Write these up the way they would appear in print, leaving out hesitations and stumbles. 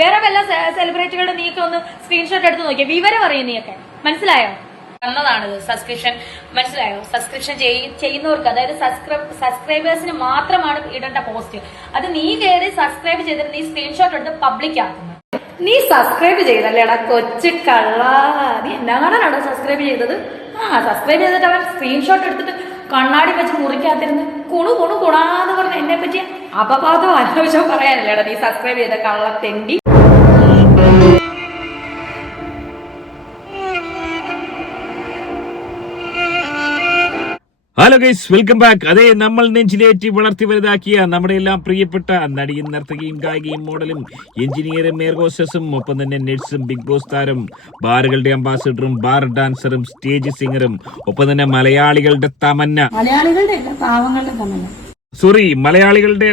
വേറെ വല്ല സെലിബ്രിറ്റികളുടെ നീയൊക്കെ ഒന്ന് സ്ക്രീൻഷോട്ട് എടുത്ത് നോക്കിയാൽ വിവരം അറിയും നീയൊക്കെ. മനസ്സിലായോ? എന്നതാണിത് സബ്സ്ക്രിപ്ഷൻ. മനസ്സിലായോ? സബ്സ്ക്രിപ്ഷൻ ചെയ്യുന്നവർക്ക്, അതായത് സബ്സ്ക്രൈബേഴ്സിന് മാത്രമാണ് ഇടേണ്ട പോസ്റ്റ്. അത് നീ കയറി സബ്സ്ക്രൈബ് ചെയ്തിട്ട് നീ സ്ക്രീൻഷോട്ട് എടുത്ത് പബ്ലിക് ആക്കുന്നു. നീ സബ്സ്ക്രൈബ് ചെയ്തല്ലേടാ കൊച്ചു കള്ള. നീ എന്നാണോ സബ്സ്ക്രൈബ് ചെയ്തത്? സബ്സ്ക്രൈബ് ചെയ്തിട്ട് അവൻ സ്ക്രീൻഷോട്ട് എടുത്തിട്ട് കണ്ണാടി വെച്ച് മുറിക്കാത്തിരുന്ന് കുണാന്ന് പറഞ്ഞ എന്നെ പറ്റി അപവാദം ആലോചിച്ചോ പറയാനല്ലേടാ നീ സബ്സ്ക്രൈബ് ചെയ്ത കള്ള തെണ്ടി. Hello guys, welcome back. അതെ, നമ്മൾ നെഞ്ചിലേറ്റി വളർത്തി വലുതാക്കിയ നമ്മുടെ എല്ലാം പ്രിയപ്പെട്ട നടിയും നർത്തകിയും ഗായികയും മോഡലും എഞ്ചിനീയറും എയർ ഹോസ്റ്റസും ഒപ്പം തന്നെ നഴ്സും ബിഗ് ബോസ് താരം ബാറുകളുടെ അംബാസിഡറും ബാർ ഡാൻസറും സ്റ്റേജ് സിംഗറും ഒപ്പം തന്നെ മലയാളികളുടെ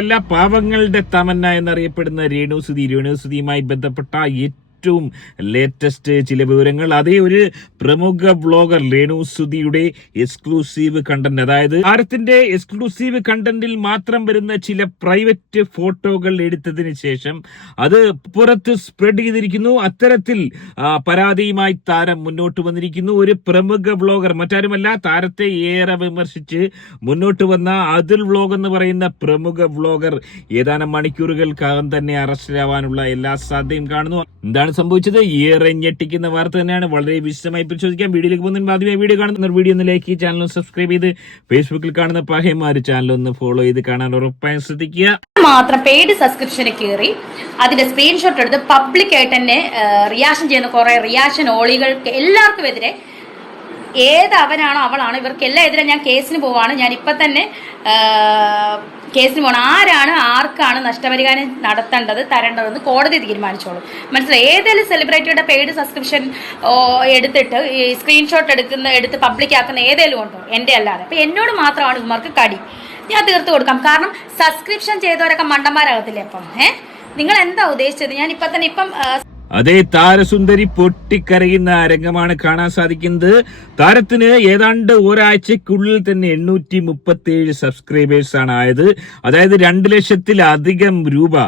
എല്ലാ പാവങ്ങളുടെ തമന്ന എന്നറിയപ്പെടുന്ന രേണുസുതിയുമായി ബന്ധപ്പെട്ട ഏറ്റവും ലേറ്റസ്റ്റ് ചില വിവരങ്ങൾ. അതേ ഒരു പ്രമുഖ വ്ളോഗർ രേണുസുതിയുടെ എക്സ്ക്ലൂസീവ് കണ്ടന്റ്, അതായത് താരത്തിന്റെ എക്സ്ക്ലൂസീവ് കണ്ടന്റിൽ മാത്രം വരുന്ന ചില പ്രൈവറ്റ് ഫോട്ടോകൾ എടുത്തതിന് ശേഷം അത് പുറത്ത് സ്പ്രെഡ് ചെയ്തിരിക്കുന്നു. അത്തരത്തിൽ പരാതിയുമായി താരം മുന്നോട്ട് വന്നിരിക്കുന്നു. ഒരു പ്രമുഖ വ്ളോഗർ, മറ്റാരുമല്ല, താരത്തെ ഏറെ വിമർശിച്ച് മുന്നോട്ട് വന്ന അതുൽ വ്ളോഗ് എന്ന് പറയുന്ന പ്രമുഖ വ്ളോഗർ ഏതാനും മണിക്കൂറുകൾക്കകം തന്നെ അറസ്റ്റിലാവാനുള്ള എല്ലാ സാധ്യതയും കാണുന്നു. എന്താണ് സംഭവിച്ചത്? ഏറെ ഞെട്ടിക്കുന്ന വാർത്ത തന്നെയാണ്. വളരെ വിശദമായി പരിശോധിക്കാം. വീഡിയോയിലേക്ക് പോകുന്നതിന് ആദ്യമായി വീഡിയോ കാണുന്ന വീഡിയോ ഒന്ന് ലൈക്ക്, ചാനൽ സബ്സ്ക്രൈബ് ചെയ്ത് ഫേസ്ബുക്കിൽ കാണുന്ന പഹയന്മാർ ചാനൽ ഒന്ന് ഫോളോ ചെയ്ത് കാണാൻ ഉറപ്പായും ശ്രദ്ധിക്കുക. മാത്രം പെയ്ഡ് സബ്സ്ക്രിപ്ഷന് കയറി അതിന്റെ സ്ക്രീൻഷോട്ട് എടുത്ത് പബ്ലിക് ആയിട്ട് തന്നെ റിയാക്ഷൻ ചെയ്യുന്ന കുറെ റിയാക്ഷൻ ഓളികൾക്ക് എല്ലാവർക്കും എതിരെ, ഏത് അവനാണോ അവളാണോ ഇവർക്കെല്ലാം എതിരെ ഞാൻ കേസിന് പോവാണ്. ഞാൻ ഇപ്പൊ തന്നെ കേസിന് പോകണം. ആർക്കാണ് നഷ്ടപരിഹാരം നടത്തേണ്ടത്, തരേണ്ടതെന്ന് കോടതി തീരുമാനിച്ചോളും. മനസ്സിലായി? ഏതെങ്കിലും സെലിബ്രിറ്റിയുടെ പെയ്ഡ് സബ്സ്ക്രിപ്ഷൻ എടുത്തിട്ട് ഈ സ്ക്രീൻഷോട്ട് എടുത്ത് പബ്ലിക് ആക്കുന്ന ഏതെങ്കിലും ഉണ്ടോ? എൻ്റെ അല്ലാതെ. അപ്പൊ എന്നോട് മാത്രമാണ് ഇവർക്ക് കടി. ഞാൻ തീർത്ത് കൊടുക്കാം. കാരണം സബ്സ്ക്രിപ്ഷൻ ചെയ്തവരൊക്കെ മണ്ടന്മാരാകത്തില്ലേ? അപ്പം നിങ്ങൾ എന്താ ഉദ്ദേശിച്ചത്? ഞാൻ ഇപ്പം അതേ, താരസുന്ദരി പൊട്ടിക്കരയുന്ന രംഗമാണ് കാണാൻ സാധിക്കുന്നത്. താരത്തിന് ഏതാണ്ട് ഒരാഴ്ചക്കുള്ളിൽ തന്നെ 837 സബ്സ്ക്രൈബേഴ്സ് ആണ് ആയത്. അതായത് 2 ലക്ഷത്തിലധികം രൂപ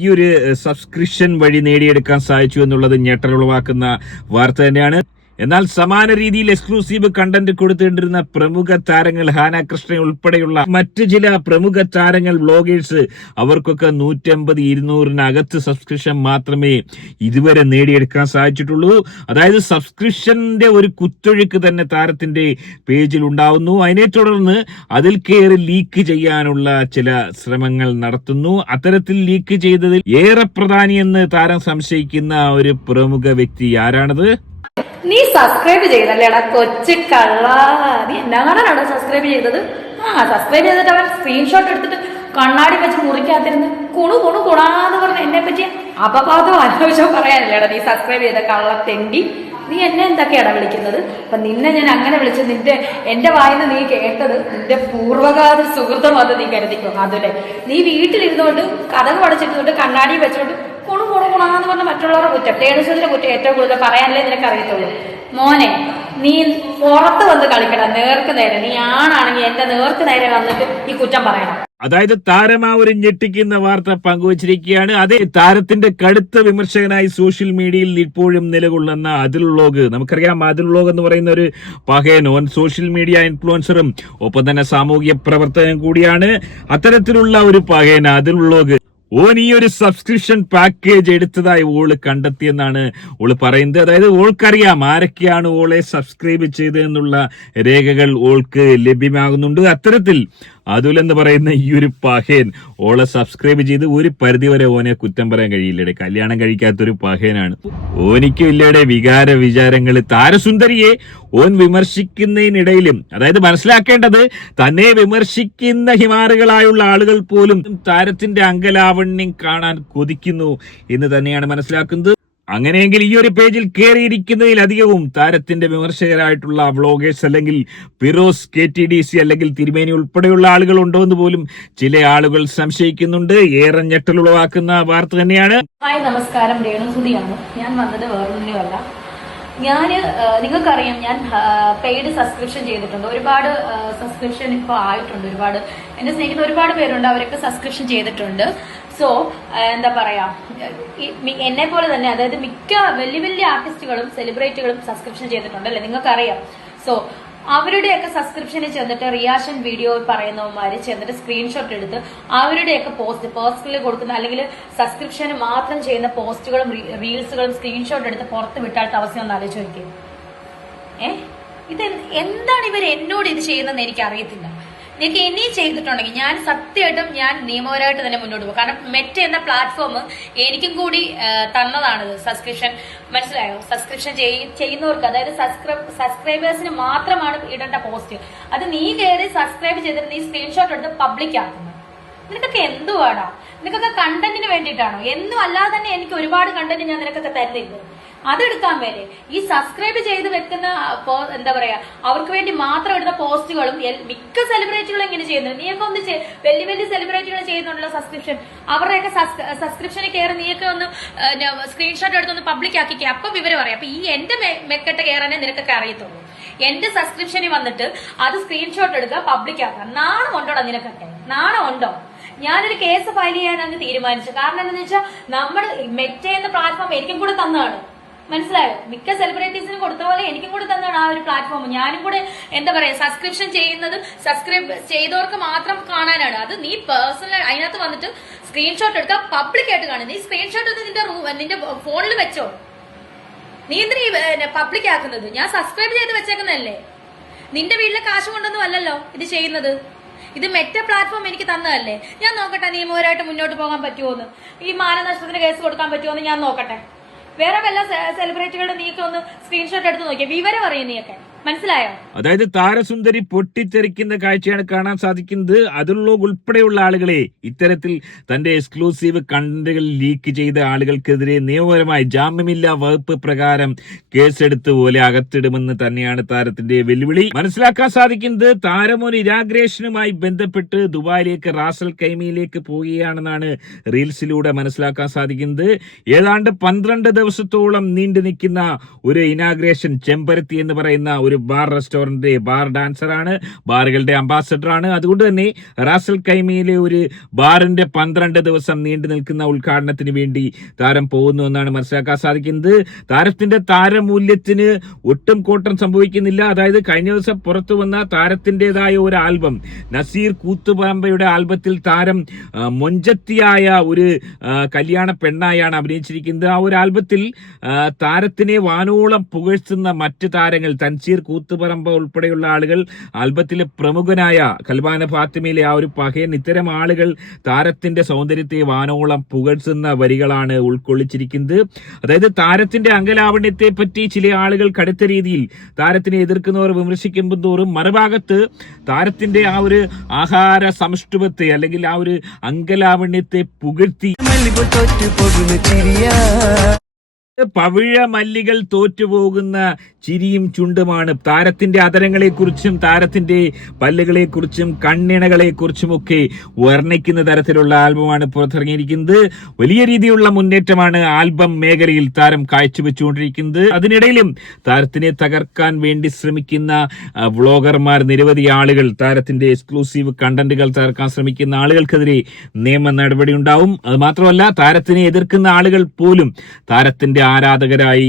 ഈ ഒരു സബ്സ്ക്രിപ്ഷൻ വഴി നേടിയെടുക്കാൻ സാധിച്ചു എന്നുള്ളത് ഞെട്ടലുളവാക്കുന്ന വാർത്ത തന്നെയാണ്. എന്നാൽ സമാന രീതിയിൽ എക്സ്ക്ലൂസീവ് കണ്ടന്റ് കൊടുത്തിട്ടിരുന്ന പ്രമുഖ താരങ്ങൾ ഹാന കൃഷ്ണ ഉൾപ്പെടെയുള്ള മറ്റ് ചില പ്രമുഖ താരങ്ങൾ, വ്ളോഗേഴ്സ്, അവർക്കൊക്കെ 150-200 സബ്സ്ക്രിപ്ഷൻ മാത്രമേ ഇതുവരെ നേടിയെടുക്കാൻ സാധിച്ചിട്ടുള്ളൂ. അതായത് സബ്സ്ക്രിപ്ഷന്റെ ഒരു കുത്തൊഴുക്ക് തന്നെ താരത്തിന്റെ പേജിൽ ഉണ്ടാവുന്നു. അതിനെ തുടർന്ന് അതിൽ കയറി ലീക്ക് ചെയ്യാനുള്ള ചില ശ്രമങ്ങൾ നടത്തുന്നു. അത്തരത്തിൽ ലീക്ക് ചെയ്തതിൽ ഏറെ പ്രധാനിയെന്ന് താരം സംശയിക്കുന്ന ഒരു പ്രമുഖ വ്യക്തി ആരാണത്? നീ സബ്സ്ക്രൈബ് ചെയ്തല്ലേടാ കൊച്ചു കള്ള. നീ എന്നാണോ സബ്സ്ക്രൈബ് ചെയ്തത്? സബ്സ്ക്രൈബ് ചെയ്തിട്ട് അവൻ സ്ക്രീൻഷോട്ട് എടുത്തിട്ട് കണ്ണാടി വെച്ച് മുറിക്കാത്തിരുന്ന് കുണാന്ന് പറഞ്ഞ എന്നെ പറ്റി അപവാദം ആലോചിച്ചോ പറയാനല്ലേടാ നീ സബ്സ്ക്രൈബ് ചെയ്ത കള്ള തെണ്ടി. നീ എന്നെ എന്തൊക്കെയാടാ വിളിക്കുന്നത്? അപ്പൊ നിന്നെ ഞാൻ അങ്ങനെ വിളിച്ചത് എന്റെ വായിന്ന് നീ കേട്ടത് നിന്റെ പൂർവ്വകാല സുഹൃത്തം അത് നീ കരുതിക്കോ. അതിലെ നീ വീട്ടിലിരുന്നുകൊണ്ട് കഥകൾ പഠിച്ചിരുന്നുകൊണ്ട് കണ്ണാടി വെച്ചോണ്ട് കുണാന്ന് പറഞ്ഞ മറ്റുള്ളവരുടെ കുറ്റം, രേണുസുതിയുടെ കുറ്റം ഏറ്റവും കൂടുതൽ പറയാനല്ലേ നിനക്ക് അറിയത്തുള്ളൂ. മോനെ, നീ പുറത്ത് വന്ന് കളിക്കട. നേർക്ക് നേരെ, നീ ആണാണെങ്കിൽ എന്റെ നേർക്ക് നേരെ വന്നിട്ട് ഈ കുറ്റം പറയണം. അതായത് താരം ഒരു ഞെട്ടിക്കുന്ന വാർത്ത പങ്കുവച്ചിരിക്കുകയാണ്. അതേ, താരത്തിന്റെ കടുത്ത വിമർശകനായി സോഷ്യൽ മീഡിയയിൽ ഇപ്പോഴും നിലകൊള്ളുന്ന അതുൽ വ്ളോഗ്. നമുക്കറിയാം, അതുൽ വ്ളോഗ് എന്ന് പറയുന്ന ഒരു പഹയൻ സോഷ്യൽ മീഡിയ ഇൻഫ്ലുവൻസറും ഒപ്പം തന്നെ സാമൂഹ്യ പ്രവർത്തകനും കൂടിയാണ്. അത്തരത്തിലുള്ള ഒരു പഹയൻ അതുൽ വ്ളോഗ് ഈ ഒരു സബ്സ്ക്രിപ്ഷൻ പാക്കേജ് എടുത്തതായി ഓള് കണ്ടെത്തിയെന്നാണ് ഓള് പറയുന്നത്. അതായത് ഓൾക്കറിയാം ആരൊക്കെയാണ് ഓളെ സബ്സ്ക്രൈബ് ചെയ്തതെന്നുള്ള രേഖകൾ ഓൾക്ക് ലഭ്യമാകുന്നുണ്ട്. അത്തരത്തിൽ അതുൽ എന്ന് പറയുന്ന ഈ ഒരു പഹയൻ ഓളെ സബ്സ്ക്രൈബ് ചെയ്ത് ഒരു പരിധിവരെ ഓനെ കുറ്റം പറയാൻ കഴിയില്ലടെ. കല്യാണം കഴിക്കാത്തൊരു പഹയനാണ്. ഓനിക്കും ഇല്ലയുടെ വിചാരങ്ങൾ. താരസുന്ദരിയെ വിമർശിക്കുന്നതിനിടയിലും, അതായത് മനസ്സിലാക്കേണ്ടത്, തന്നെ വിമർശിക്കുന്ന ഹിമാറുകളായുള്ള ആളുകൾ പോലും താരത്തിന്റെ അംഗലാവണ്യം കാണാൻ കൊതിക്കുന്നു എന്ന് തന്നെയാണ് മനസ്സിലാക്കുന്നത്. അങ്ങനെയെങ്കിൽ ഈ ഒരു പേജിൽ കയറിയിരിക്കുന്നതിലധികവും താരത്തിന്റെ വിമർശകരായിട്ടുള്ള വ്ളോഗേഴ്സ് അല്ലെങ്കിൽ ഫിറോസ് KTDC അല്ലെങ്കിൽ തിരുമേനി ഉൾപ്പെടെയുള്ള ആളുകൾ ഉണ്ടോ എന്ന് പോലും ചില ആളുകൾ സംശയിക്കുന്നുണ്ട്. ഏറെ ഞെട്ടലുളവാക്കുന്ന വാർത്ത തന്നെയാണ്. നമസ്കാരം, രേണുസുതിയാണ്. ഞാൻ വന്നത് വേറൊന്നുമല്ല. നിങ്ങൾക്കറിയാം, ഞാൻ പെയ്ഡ് സബ്സ്ക്രിപ്ഷൻ ചെയ്തിട്ടുണ്ട്. ഒരുപാട് സബ്സ്ക്രിപ്ഷൻ ഇപ്പോൾ ആയിട്ടുണ്ട്. ഒരുപാട് എന്നെ സ്നേഹിക്കുന്ന ഒരുപാട് പേരുണ്ട്. അവരൊക്കെ സബ്സ്ക്രിപ്ഷൻ ചെയ്തിട്ടുണ്ട്. സോ എന്താ പറയാ, എന്നെ പോലെ തന്നെ അതായത് മിക്ക വലിയ വലിയ ആർട്ടിസ്റ്റുകളും സെലിബ്രിറ്റികളും സബ്സ്ക്രിപ്ഷൻ ചെയ്തിട്ടുണ്ട് അല്ലെ, നിങ്ങൾക്കറിയാം. സോ അവരുടെയൊക്കെ സബ്സ്ക്രിപ്ഷനിൽ ചെന്നിട്ട് റിയാക്ഷൻ വീഡിയോ പറയുന്നവന്മാര് ചെന്നിട്ട് സ്ക്രീൻഷോട്ട് എടുത്ത് അവരുടെയൊക്കെ പോസ്റ്റ് പേഴ്സണലി കൊടുക്കുന്ന അല്ലെങ്കിൽ സബ്സ്ക്രിപ്ഷന് മാത്രം ചെയ്യുന്ന പോസ്റ്റുകളും റീൽസുകളും സ്ക്രീൻഷോട്ട് എടുത്ത് പുറത്ത് വിട്ടാത്ത അവസ്ഥ ഒന്ന് ആലോചിച്ച് നോക്കിയേ. ഇത് എന്താണ് ഇവർ എന്നോട് ഇത് ചെയ്യുന്നതെന്ന് എനിക്ക് അറിയത്തില്ല. എനിക്ക് ഇനിയും ചെയ്തിട്ടുണ്ടെങ്കിൽ ഞാൻ സത്യമായിട്ടും ഞാൻ നിയമപരമായിട്ട് തന്നെ മുന്നോട്ട് പോകും. കാരണം മെറ്റ എന്ന പ്ലാറ്റ്ഫോം എനിക്കും കൂടി തന്നതാണിത് സബ്സ്ക്രിപ്ഷൻ, മനസ്സിലായോ? സബ്സ്ക്രിപ്ഷൻ ചെയ്യുന്നവർക്ക്, അതായത് സബ്സ്ക്രൈബേഴ്സിന് മാത്രമാണ് ഇടേണ്ട പോസ്റ്റ്. അത് നീ കയറി സബ്സ്ക്രൈബ് ചെയ്തിട്ട് നീ സ്ക്രീൻഷോട്ട് എടുത്ത് പബ്ലിക് ആക്കുന്നത്. നിനക്കൊക്കെ എന്തുവാടാ? നിനക്കൊക്കെ കണ്ടന്റിന് വേണ്ടിയിട്ടാണോ? എന്നും അല്ലാതെ തന്നെ എനിക്ക് ഒരുപാട് കണ്ടന്റ് ഞാൻ നിനക്കൊക്കെ തരുന്നില്ല. അതെടുക്കാൻ വരെ ഈ സബ്സ്ക്രൈബ് ചെയ്ത് വെക്കുന്ന എന്താ പറയാ, അവർക്ക് വേണ്ടി മാത്രം ഇടുന്ന പോസ്റ്റുകളും മിക്ക സെലിബ്രിറ്റികളും ഇങ്ങനെ ചെയ്യുന്നത്. നീയൊക്കെ ഒന്ന് വലിയ വലിയ സെലിബ്രിറ്റികൾ ചെയ്യുന്നുണ്ടല്ലോ സബ്സ്ക്രിപ്ഷൻ, അവരുടെയൊക്കെ സബ്സ്ക്രിപ്ഷനിൽ കയറി നീയൊക്കെ ഒന്ന് സ്ക്രീൻഷോട്ട് എടുത്തൊന്ന് പബ്ലിക് ആക്കിക്കുക. അപ്പൊ വിവരം പറയാം. അപ്പൊ ഈ എന്റെ മെക്കെട്ട് കയറാനേ നിനക്കൊക്കെ അറിയത്തുള്ളൂ. എന്റെ സബ്സ്ക്രിപ്ഷനിൽ വന്നിട്ട് അത് സ്ക്രീൻഷോട്ട് എടുക്കുക, പബ്ലിക് ആക്കുക. നാണം ഉണ്ടോടാ നിനക്കൊക്കെ? നാണം ഉണ്ടോ? ഞാനൊരു കേസ് ഫയൽ ചെയ്യാൻ അങ്ങ് തീരുമാനിച്ചു. കാരണം എന്താണെന്ന് വെച്ചാൽ നമ്മുടെ മെറ്റ എന്ന പ്ലാറ്റ്ഫോം എനിക്കും കൂടെ തന്നതാണ്, മനസ്സിലായോ? മിക്ക സെലിബ്രിറ്റീസിനും കൊടുത്ത പോലെ എനിക്കും കൂടെ തന്നെയാണ് ആ ഒരു പ്ലാറ്റ്ഫോം. ഞാനും കൂടെ എന്താ പറയാ, സബ്സ്ക്രിപ്ഷൻ ചെയ്യുന്നത് സബ്സ്ക്രൈബ് ചെയ്തവർക്ക് മാത്രം കാണാനാണ്. അത് നീ പേഴ്സണൽ അതിനകത്ത് വന്നിട്ട് സ്ക്രീൻഷോട്ട് എടുക്കുക, പബ്ലിക് ആയിട്ട് കാണും. നീ സ്ക്രീൻഷോട്ട് എടുത്ത് നിന്റെ ഫോണിൽ വെച്ചോ. നീ എന്തിനാ പബ്ലിക് ആക്കുന്നത്? ഞാൻ സബ്സ്ക്രൈബ് ചെയ്ത് വെച്ചേക്കുന്നതല്ലേ. നിന്റെ വീട്ടിലെ കാശ് കൊണ്ടൊന്നും അല്ലല്ലോ ഇത് ചെയ്യുന്നത്. ഇത് മെറ്റ പ്ലാറ്റ്ഫോം എനിക്ക് തന്നതല്ലേ. ഞാൻ നോക്കട്ടെ നിയമപരമായിട്ട് മുന്നോട്ട് പോകാൻ പറ്റുമോന്ന്, ഈ മാനനഷ്ടത്തിന് കേസ് കൊടുക്കാൻ പറ്റുമോന്ന് ഞാൻ നോക്കട്ടെ. വേറെ വല്ല സെലിബ്രിറ്റികളുടെ നീയൊക്കെ ഒന്ന് സ്ക്രീൻഷോട്ട് എടുത്ത് നോക്കിയാൽ വിവരം അറിയും നീയൊക്കെ, മനസ്സിലായോ? അതായത് താരസുന്ദരി പൊട്ടിത്തെറിക്കുന്ന കാഴ്ചയാണ് കാണാൻ സാധിക്കുന്നത്. അതിലുള്ള ഉൾപ്പെടെയുള്ള ആളുകളെ ഇത്തരത്തിൽ തന്റെ എക്സ്ക്ലൂസീവ് കണ്ടന്റുകൾ ലീക്ക് ചെയ്ത ആളുകൾക്കെതിരെ നിയമപരമായി ജാമ്യമില്ലാ വകുപ്പ് പ്രകാരം കേസെടുത്ത് പോലെ അകത്തിടുമെന്ന് തന്നെയാണ് താരത്തിന്റെ വെല്ലുവിളി. മനസ്സിലാക്കാൻ സാധിക്കുന്നത് താരമൊരു ഇനാഗ്രേഷനുമായി ബന്ധപ്പെട്ട് ദുബായിലേക്ക് റാസൽ കൈമയിലേക്ക് പോവുകയാണെന്നാണ് റീൽസിലൂടെ മനസ്സിലാക്കാൻ സാധിക്കുന്നത്. ഏതാണ്ട് 12 ദിവസത്തോളം നീണ്ടു നിൽക്കുന്ന ഒരു ഇനാഗ്രേഷൻ, ചെമ്പരത്തി എന്ന് പറയുന്ന ഒരു ബാർ റെസ്റ്റോറന്റ് ബാർ ഡാൻസറാണ്, ബാറുകളുടെ അംബാസഡറാണ്. അതുകൊണ്ട് തന്നെ റാസൽ കൈമയിലെ ഒരു ബാറിന്റെ 12 ദിവസം നീണ്ടു നിൽക്കുന്ന ഉദ്ഘാടനത്തിന് വേണ്ടി താരം പോകുന്നു എന്നാണ് മനസ്സിലാക്കാൻ സാധിക്കുന്നത്. താരത്തിന്റെ താരമൂല്യത്തിന് ഒട്ടും കോട്ടം സംഭവിക്കുന്നില്ല. അതായത് കഴിഞ്ഞ ദിവസം പുറത്തു വന്ന താരത്തിൻ്റെതായ ഒരു ആൽബം, നസീർ കൂത്തുപറമ്പയുടെ ആൽബത്തിൽ താരം മൊഞ്ചത്തിയായ ഒരു കല്യാണ പെണ്ണായാണ് അഭിനയിച്ചിരിക്കുന്നത്. ആ ഒരു ആൽബത്തിൽ താരത്തിനെ വാനോളം പുകഴ്ത്തുന്ന മറ്റ് താരങ്ങൾ, തൻസീർ കൂത്തുപറമ്പ ഉൾപ്പെടെയുള്ള ആളുകൾ, ആൽബത്തിലെ പ്രമുഖനായ കൽബാന ഫാത്തിമയിലെ ആ ഒരു പഹയൻ, ഇത്തരം ആളുകൾ താരത്തിന്റെ സൗന്ദര്യത്തെ വാനോളം പുകഴ്ത്തുന്ന വരികളാണ് ഉൾക്കൊള്ളിച്ചിരിക്കുന്നത്. അതായത് താരത്തിന്റെ അംഗലാവണ്യത്തെ പറ്റി ചില ആളുകൾ കടുത്ത രീതിയിൽ താരത്തിനെ എതിർക്കുന്നവർ വിമർശിക്കുമ്പോൾ തോറും മറുഭാഗത്ത് താരത്തിന്റെ ആ ഒരു ആഹാര സംഷ്ടുവത്തെ അല്ലെങ്കിൽ ആ ഒരു അംഗലാവണ്യത്തെ പുകഴ്ത്തി പവിഴ മല്ലികൾ തോറ്റുപോകുന്ന ചിരിയും ചുണ്ടുമാണ്. താരത്തിന്റെ അതരങ്ങളെക്കുറിച്ചും താരത്തിന്റെ പല്ലുകളെക്കുറിച്ചും കണ്ണിണകളെക്കുറിച്ചുമൊക്കെ വർണ്ണിക്കുന്ന തരത്തിലുള്ള ആൽബമാണ് പുറത്തിറങ്ങിയിരിക്കുന്നത്. വലിയ രീതിയിലുള്ള മുന്നേറ്റമാണ് ആൽബം മേഖലയിൽ താരം കാഴ്ചവെച്ചുകൊണ്ടിരിക്കുന്നത്. അതിനിടയിലും താരത്തിനെ തകർക്കാൻ വേണ്ടി ശ്രമിക്കുന്ന വ്ളോഗർമാർ, നിരവധി ആളുകൾ, താരത്തിന്റെ എക്സ്ക്ലൂസീവ് കണ്ടന്റുകൾ തകർക്കാൻ ശ്രമിക്കുന്ന ആളുകൾക്കെതിരെ നിയമ നടപടി ഉണ്ടാവും. അത് മാത്രമല്ല, താരത്തിനെ എതിർക്കുന്ന ആളുകൾ പോലും താരത്തിന്റെ ആരാധകരായി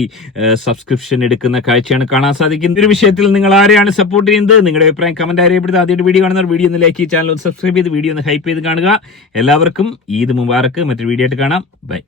സബ്സ്ക്രിപ്ഷൻ എടുക്കുന്ന കാഴ്ചയാണ് കാണാൻ സാധിക്കുന്നത്. ഒരു വിഷയത്തിൽ നിങ്ങൾ ആരെയാണ് സപ്പോർട്ട് ചെയ്യുന്നത്? നിങ്ങളുടെ അഭിപ്രായം കമന്റ് അറിയപ്പെടുന്നത്. ആദ്യമായിട്ട് വീഡിയോ കാണുന്നവർ വീഡിയോ ഒന്ന് ലൈക്ക് ചെയ്ത് ചാനൽ സബ്സ്ക്രൈബ് ചെയ്ത് വീഡിയോ ഒന്ന് ഹൈപ്പ് ചെയ്ത് കാണുക. എല്ലാവർക്കും ഈദ് മുബാറക്ക്. മറ്റൊരു വീഡിയോ ആയിട്ട് കാണാം. ബൈ.